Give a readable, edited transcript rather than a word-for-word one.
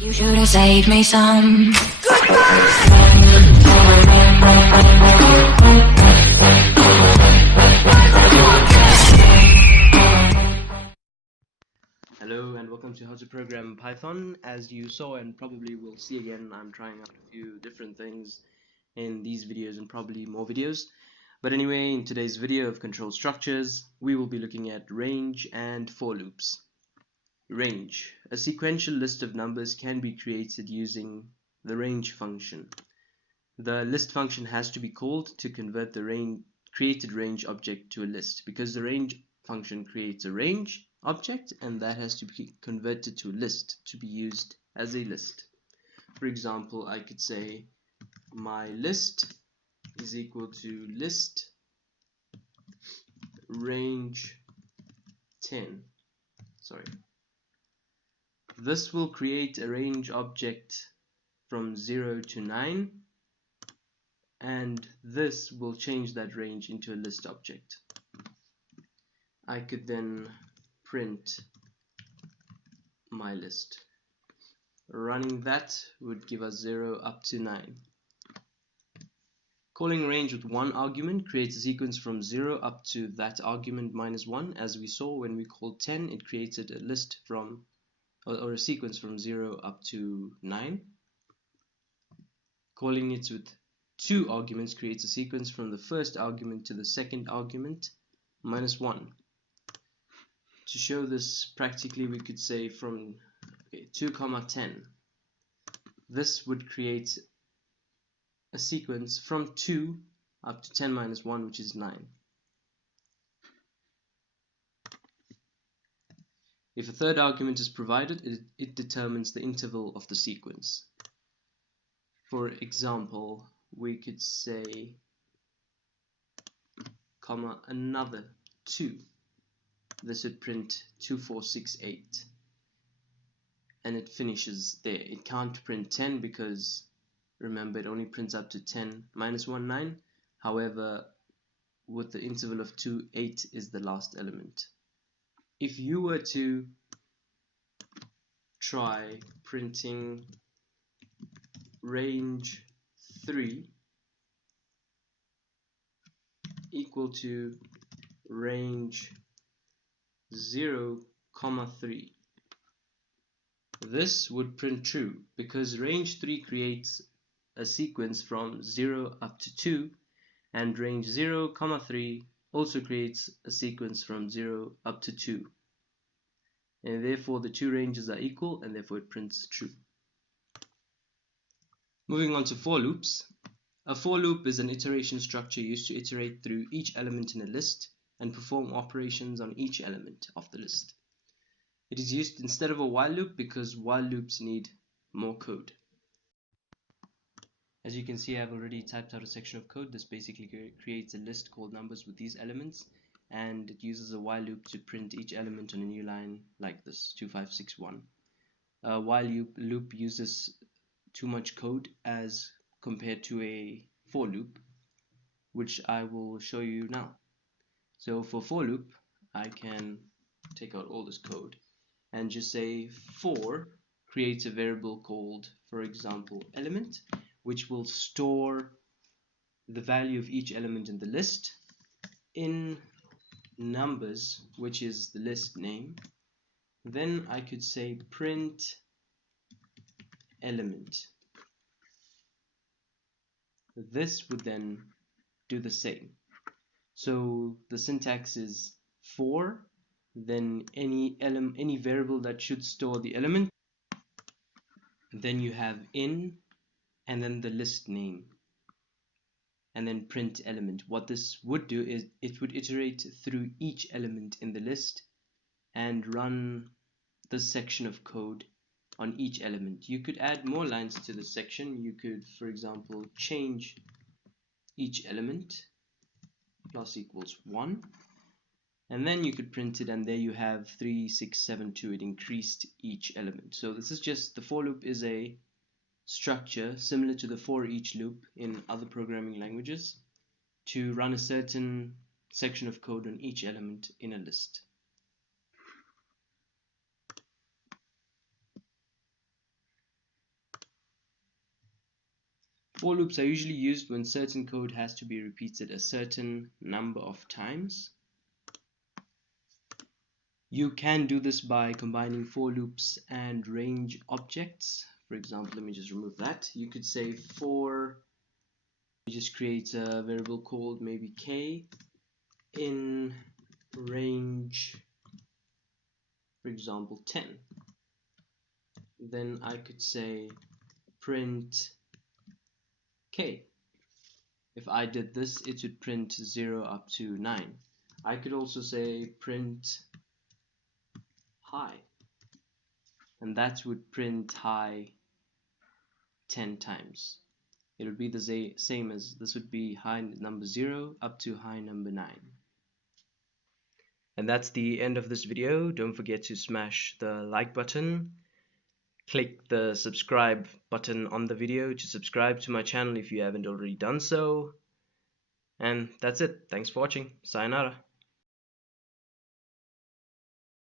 You should have saved me some. Hello and welcome to How to Program Python. As you saw and probably will see again, I'm trying out a few different things in these videos and probably more videos. But anyway, in today's video of control structures, we will be looking at range and for loops. Range. A sequential list of numbers can be created using the range function. The list function has to be called to convert the created range object to a list, because the range function creates a range object and that has to be converted to a list to be used as a list. For example, I could say my list is equal to list range 10. This will create a range object from 0 to 9, and this will change that range into a list object. I could then print my list. Running that would give us 0 up to 9. Calling range with one argument creates a sequence from 0 up to that argument minus 1. As we saw when we called 10, it created a list from or a sequence from 0 up to 9. Calling it with two arguments creates a sequence from the first argument to the second argument minus 1. To show this practically, we could say from 2, 10. This would create a sequence from 2 up to 10 minus 1, which is 9. If a third argument is provided, it determines the interval of the sequence. For example, we could say comma another 2. This would print 2, 4, 6, 8. And it finishes there. It can't print 10 because, remember, it only prints up to 10 minus 1, 9. However, with the interval of 2, 8 is the last element. If you were to try printing range 3 equal to range 0, 3, this would print true because range 3 creates a sequence from 0 up to 2, and range 0, 3 also creates a sequence from 0 up to 2, and therefore the two ranges are equal and therefore it prints true. Moving on to for loops. A for loop is an iteration structure used to iterate through each element in a list and perform operations on each element of the list. It is used instead of a while loop because while loops need more code. As you can see, I've already typed out a section of code. This basically creates a list called numbers with these elements, and it uses a while loop to print each element on a new line like this, 2561. A while loop uses too much code as compared to a for loop, which I will show you now. So for loop, I can take out all this code and just say for creates a variable called, for example, element, which will store the value of each element in the list in numbers, which is the list name. Then I could say print element. This would then do the same. So the syntax is for, then any variable that should store the element, then you have in, and then the list name, and then print element. What this would do is it would iterate through each element in the list and run this section of code on each element. You could add more lines to this section. You could, for example, change each element plus equals 1, and then you could print it, and there you have 3, 6, 7, 2. It increased each element. So this is just, the for loop is a structure similar to the for each loop in other programming languages to run a certain section of code on each element in a list. For loops are usually used when certain code has to be repeated a certain number of times. You can do this by combining for loops and range objects. For example, let me just remove that. You could say for, you just create a variable called maybe k in range, for example, 10. Then I could say print k. If I did this, it would print 0 up to 9. I could also say print high, and that would print high 10 times. It would be the same as this would be high number 0 up to high number 9. And that's the end of this video. Don't forget to smash the like button. Click the subscribe button on the video to subscribe to my channel if you haven't already done so. And that's it. Thanks for watching. Sayonara.